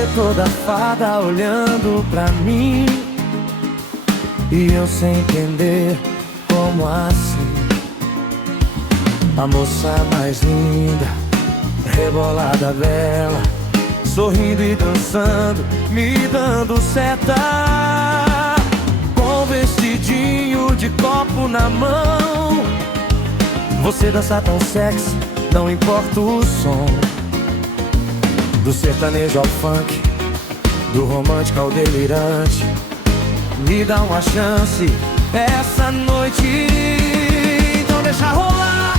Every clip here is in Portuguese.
Você toda fada olhando pra mim, e eu sem entender como assim. A moça mais linda, rebolada bela, sorrindo e dançando, me dando seta, com vestidinho de copo na mão. Você dança tão sexy, não importa o som. Do sertanejo ao funk, do romântico ao delirante, me dá uma chance essa noite. Então deixa rolar,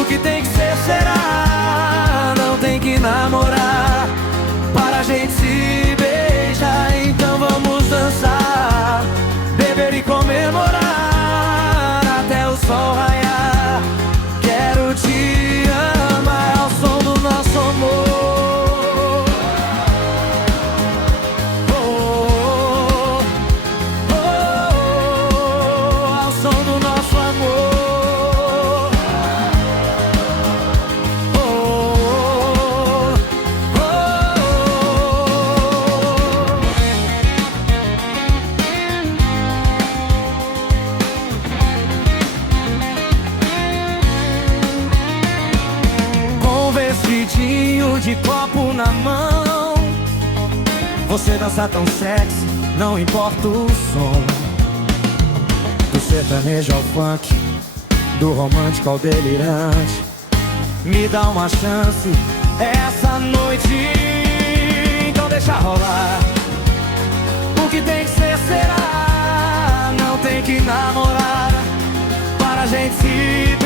o que tem que ser será. Não tem que namorar para a gente se beijar. Então vamos dançar, beber e comemorar até o sol raiar. Quero te amar ao som do nosso amor. Ao som do nosso amor. Vestidinho de copo na mão, você dança tão sexy, não importa o som. Do sertanejo ao funk, do romântico ao delirante, me dá uma chance essa noite. Então deixa rolar, o que tem que ser será. Não tem que namorar para a gente se